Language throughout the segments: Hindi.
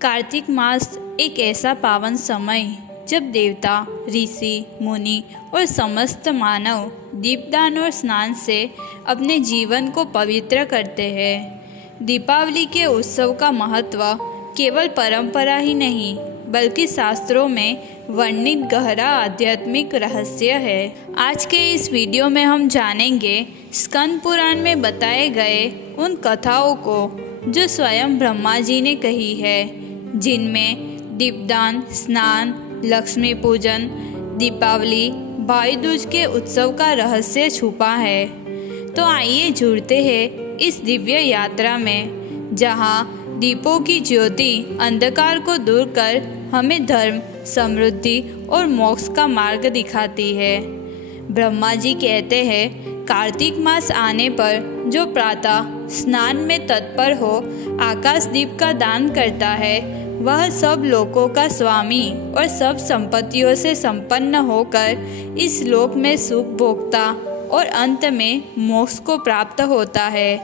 कार्तिक मास एक ऐसा पावन समय जब देवता, ऋषि, मुनि और समस्त मानव दीपदान और स्नान से अपने जीवन को पवित्र करते हैं। दीपावली के उत्सव का महत्व केवल परंपरा ही नहीं बल्कि शास्त्रों में वर्णित गहरा आध्यात्मिक रहस्य है। आज के इस वीडियो में हम जानेंगे स्कंद पुराण में बताए गए उन कथाओं को जो स्वयं ब्रह्मा जी ने कही है, जिनमें दीपदान, स्नान, लक्ष्मी पूजन, दीपावली, भाई दूज के उत्सव का रहस्य छुपा है। तो आइए जुड़ते हैं इस दिव्य यात्रा में, जहाँ दीपों की ज्योति अंधकार को दूर कर हमें धर्म, समृद्धि और मोक्ष का मार्ग दिखाती है। ब्रह्मा जी कहते हैं, कार्तिक मास आने पर जो प्रातः स्नान में तत्पर हो आकाश दीप का दान करता है, वह सब लोकों का स्वामी और सब संपत्तियों से संपन्न होकर इस लोक में सुख भोगता और अंत में मोक्ष को प्राप्त होता है।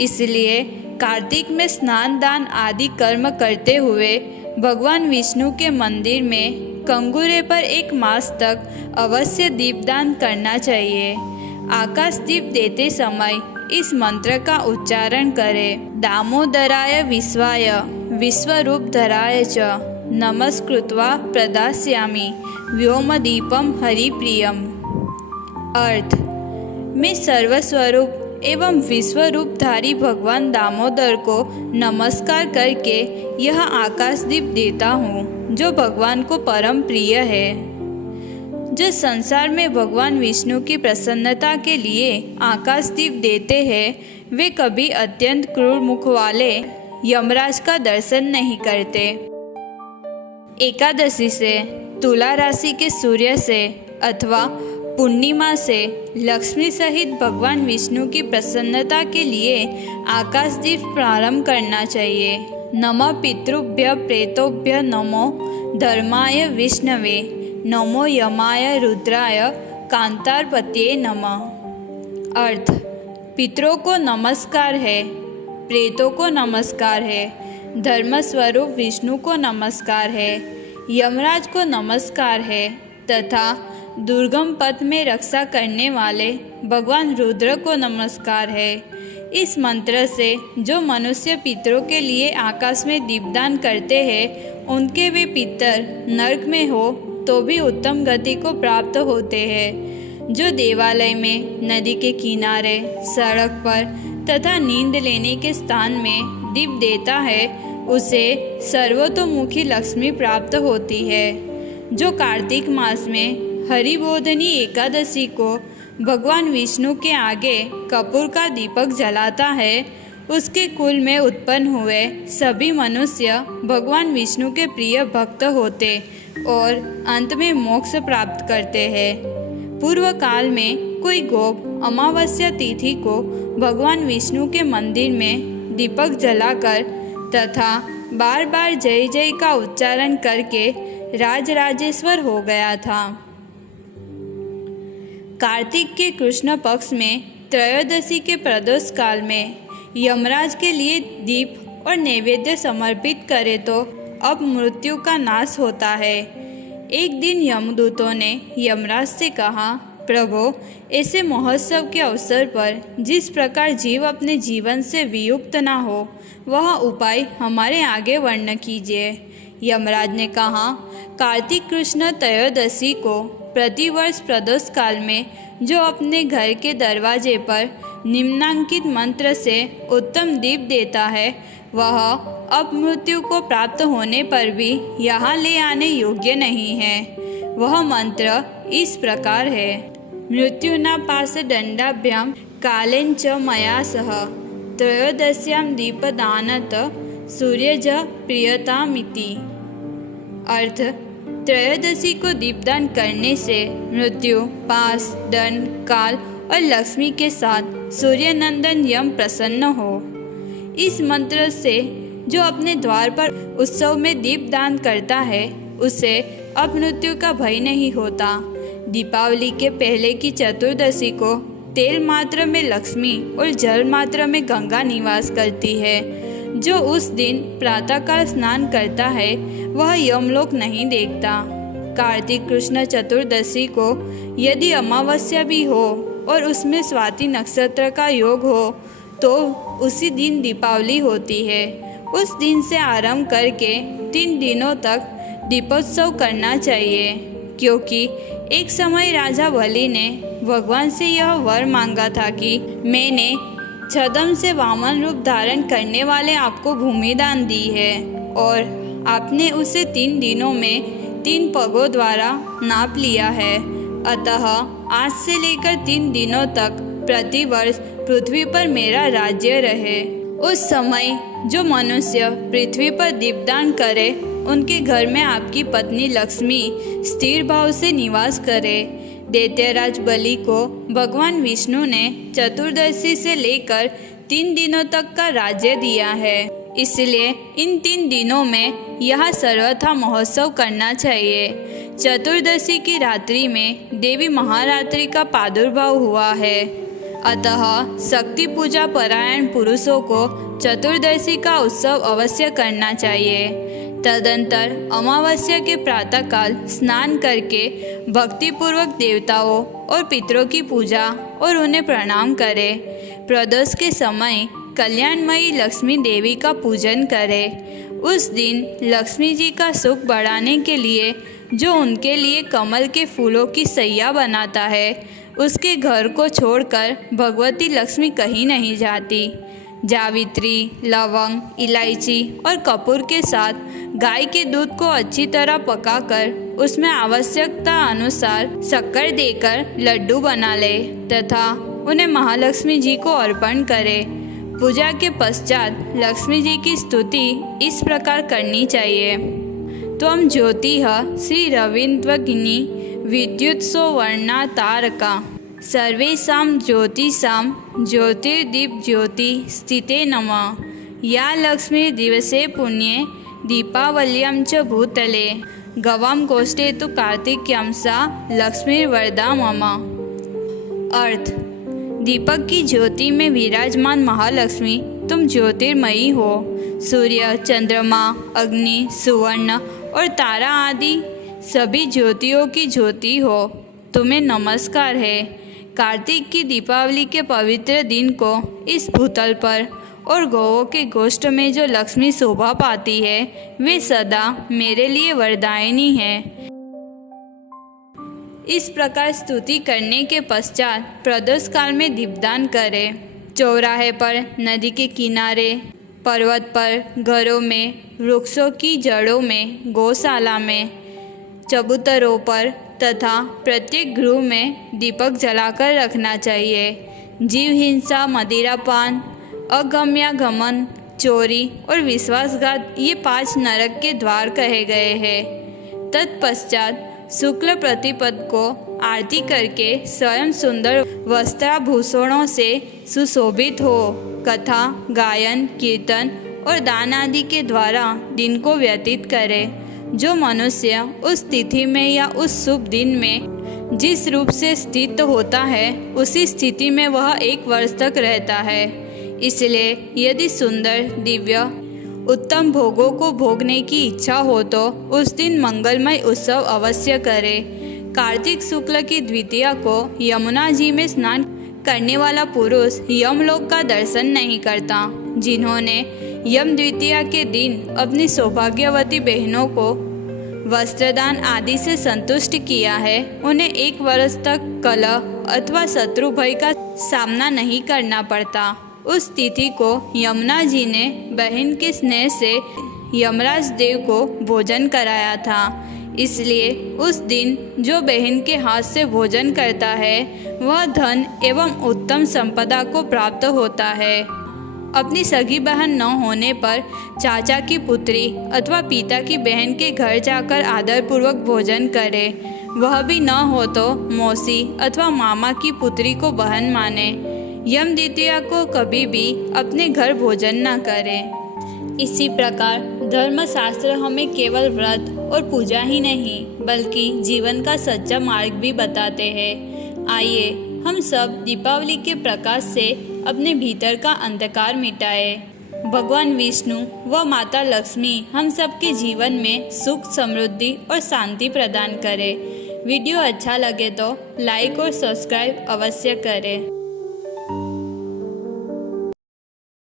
इसलिए कार्तिक में स्नान, दान आदि कर्म करते हुए भगवान विष्णु के मंदिर में कंगूरे पर एक मास तक अवश्य दीपदान करना चाहिए। आकाश दीप देते समय इस मंत्र का उच्चारण करें। दामोदराय विश्वाय विश्वरूपधराय च नमस्कृत्वा प्रदास्यामि व्योमदीपम हरिप्रियम। अर्थ: मैं सर्वस्वरूप एवं विश्वरूपधारी भगवान दामोदर को नमस्कार करके यह आकाश दीप देता हूँ, जो भगवान को परम प्रिय है। जो संसार में भगवान विष्णु की प्रसन्नता के लिए आकाश दीप देते हैं, वे कभी अत्यंत क्रूर मुख वाले यमराज का दर्शन नहीं करते। एकादशी से, तुला राशि के सूर्य से अथवा पूर्णिमा से लक्ष्मी सहित भगवान विष्णु की प्रसन्नता के लिए आकाश दीप प्रारंभ करना चाहिए। नमः पितृभ्य प्रेतोभ्य नमो धर्माय विष्णवे नमो यमाय रुद्राय कांतारपतये नमः। अर्थ: पितरों को नमस्कार है, प्रेतों को नमस्कार है, धर्म स्वरूप विष्णु को नमस्कार है, यमराज को नमस्कार है तथा दुर्गम पथ में रक्षा करने वाले भगवान रुद्र को नमस्कार है। इस मंत्र से जो मनुष्य पितरों के लिए आकाश में दीपदान करते हैं, उनके वे पितर नरक में हो तो भी उत्तम गति को प्राप्त होते हैं। जो देवालय में, नदी के किनारे, सड़क पर तथा नींद लेने के स्थान में दीप देता है, उसे सर्वतोमुखी लक्ष्मी प्राप्त होती है। जो कार्तिक मास में हरिबोधिनी एकादशी को भगवान विष्णु के आगे कपूर का दीपक जलाता है, उसके कुल में उत्पन्न हुए सभी मनुष्य भगवान विष्णु के प्रिय भक्त होते और अंत में मोक्ष प्राप्त करते हैं। पूर्व काल में कोई गोप अमावस्या तिथि को भगवान विष्णु के मंदिर में दीपक जलाकर तथा बार बार जय जय का उच्चारण करके राजराजेश्वर हो गया था। कार्तिक के कृष्ण पक्ष में त्रयोदशी के प्रदोष काल में यमराज के लिए दीप और नैवेद्य समर्पित करे तो अब मृत्यु का नाश होता है। एक दिन यमदूतों ने यमराज से कहा, प्रभो, ऐसे महोत्सव के अवसर पर जिस प्रकार जीव अपने जीवन से वियुक्त ना हो, वह उपाय हमारे आगे वर्णन कीजिए। यमराज ने कहा, कार्तिक कृष्ण त्रयोदशी को प्रतिवर्ष प्रदोष काल में जो अपने घर के दरवाजे पर निम्नांकित मंत्र से उत्तम दीप देता है, वह अब मृत्यु को प्राप्त होने पर भी यहाँ ले आने योग्य नहीं है। वह मंत्र इस प्रकार है: मृत्युना पास दंडाभ्याम कालेन च मया सह त्रयोदश्यां दीपदानत सूर्यज प्रियतामिति। अर्थ: त्रयोदशी को दीपदान करने से मृत्यु, पास, दंड, काल और लक्ष्मी के साथ सूर्य नंदन यम प्रसन्न हो। इस मंत्र से जो अपने द्वार पर उत्सव में दीपदान करता है, उसे अब मृत्यु का भय नहीं होता। दीपावली के पहले की चतुर्दशी को तेल मात्र में लक्ष्मी और जल मात्र में गंगा निवास करती है। जो उस दिन प्रातःकाल स्नान करता है वह यमलोक नहीं देखता। कार्तिक कृष्ण चतुर्दशी को यदि अमावस्या भी हो और उसमें स्वाति नक्षत्र का योग हो तो उसी दिन दीपावली होती है। उस दिन से आरंभ करके 3 दिनों तक दीपोत्सव करना चाहिए, क्योंकि एक समय राजा बलि ने भगवान से यह वर मांगा था कि मैंने छद्म से वामन रूप धारण करने वाले आपको भूमि दान दी है और आपने उसे 3 दिनों में 3 पगों द्वारा नाप लिया है। अतः आज से लेकर 3 दिनों तक प्रतिवर्ष पृथ्वी पर मेरा राज्य रहे। उस समय जो मनुष्य पृथ्वी पर दीपदान करे उनके घर में आपकी पत्नी लक्ष्मी स्थिर भाव से निवास करे। दैत्यराज बलि को भगवान विष्णु ने चतुर्दशी से लेकर 3 दिनों तक का राज्य दिया है, इसलिए इन 3 दिनों में यह सर्वथा महोत्सव करना चाहिए। चतुर्दशी की रात्रि में देवी महारात्रि का प्रादुर्भाव हुआ है, अतः शक्ति पूजा परायण पुरुषों को चतुर्दशी का उत्सव अवश्य करना चाहिए। तदंतर अमावस्या के प्रातःकाल स्नान करके भक्तिपूर्वक देवताओं और पितरों की पूजा और उन्हें प्रणाम करें। प्रदोष के समय कल्याणमयी लक्ष्मी देवी का पूजन करें। उस दिन लक्ष्मी जी का सुख बढ़ाने के लिए जो उनके लिए कमल के फूलों की सैया बनाता है उसके घर को छोड़कर भगवती लक्ष्मी कहीं नहीं जाती। जावित्री, लवंग, इलायची और कपूर के साथ गाय के दूध को अच्छी तरह पकाकर उसमें आवश्यकता अनुसार शक्कर देकर लड्डू बना ले तथा उन्हें महालक्ष्मी जी को अर्पण करे। पूजा के पश्चात लक्ष्मी जी की स्तुति इस प्रकार करनी चाहिए। त्वं ज्योतिः श्री रवीन्द्रगिनी विद्युत्सो वर्णा तारका सर्वेषां ज्योतिषां ज्योतिर्दीप ज्योति स्थिते नमः। या लक्ष्मी दिवसे पुण्ये दीपावल्यां च भूतले गवां गोष्ठे तु कार्तिक्यां सा लक्ष्मीर्वरदा मम। अर्थ: दीपक की ज्योति में विराजमान महालक्ष्मी तुम ज्योतिर्मयी हो। सूर्य, चंद्रमा, अग्नि, सुवर्ण और तारा आदि सभी ज्योतियों की ज्योति हो। तुम्हें नमस्कार है। कार्तिक की दीपावली के पवित्र दिन को इस भूतल पर और गौओं के गोष्ठ में जो लक्ष्मी शोभा पाती है वे सदा मेरे लिए वरदायिनी है। इस प्रकार स्तुति करने के पश्चात प्रदोष काल में दीपदान करें। चौराहे पर, नदी के किनारे, पर्वत पर, घरों में, वृक्षों की जड़ों में, गौशाला में, चबूतरों पर तथा प्रत्येक गृह में दीपक जलाकर रखना चाहिए। जीव हिंसा, मदिरापान, अगम्यागमन, चोरी और विश्वासघात ये 5 नरक के द्वार कहे गए हैं। तत्पश्चात शुक्ल प्रतिपद को आरती करके स्वयं सुंदर वस्त्राभूषणों से सुशोभित हो कथा, गायन, कीर्तन और दान आदि के द्वारा दिन को व्यतीत करे। जो मनुष्य उस तिथि में या उस शुभ दिन में जिस रूप से स्थित होता है उसी स्थिति में वह 1 वर्ष तक रहता है। इसलिए यदि सुंदर, दिव्य, उत्तम भोगों को भोगने की इच्छा हो तो उस दिन मंगलमय उत्सव अवश्य करें। कार्तिक शुक्ल की द्वितीया को यमुना जी में स्नान करने वाला पुरुष यमलोक का दर्शन नहीं करता। जिन्होंने यम द्वितीया के दिन अपनी सौभाग्यवती बहनों को वस्त्रदान आदि से संतुष्ट किया है उन्हें 1 वर्ष तक कलह अथवा शत्रु भय का सामना नहीं करना पड़ता। उस तिथि को यमुना जी ने बहन के स्नेह से यमराज देव को भोजन कराया था। इसलिए उस दिन जो बहन के हाथ से भोजन करता है वह धन एवं उत्तम संपदा को प्राप्त होता है। अपनी सगी बहन न होने पर चाचा की पुत्री अथवा पिता की बहन के घर जाकर आदरपूर्वक भोजन करे। वह भी न हो तो मौसी अथवा मामा की पुत्री को बहन माने। यम द्वितीया को कभी भी अपने घर भोजन न करें। इसी प्रकार धर्मशास्त्र हमें केवल व्रत और पूजा ही नहीं बल्कि जीवन का सच्चा मार्ग भी बताते हैं। आइए हम सब दीपावली के प्रकाश से अपने भीतर का अंधकार मिटाएं। भगवान विष्णु व माता लक्ष्मी हम सबके जीवन में सुख, समृद्धि और शांति प्रदान करे। वीडियो अच्छा लगे तो लाइक और सब्सक्राइब अवश्य करें।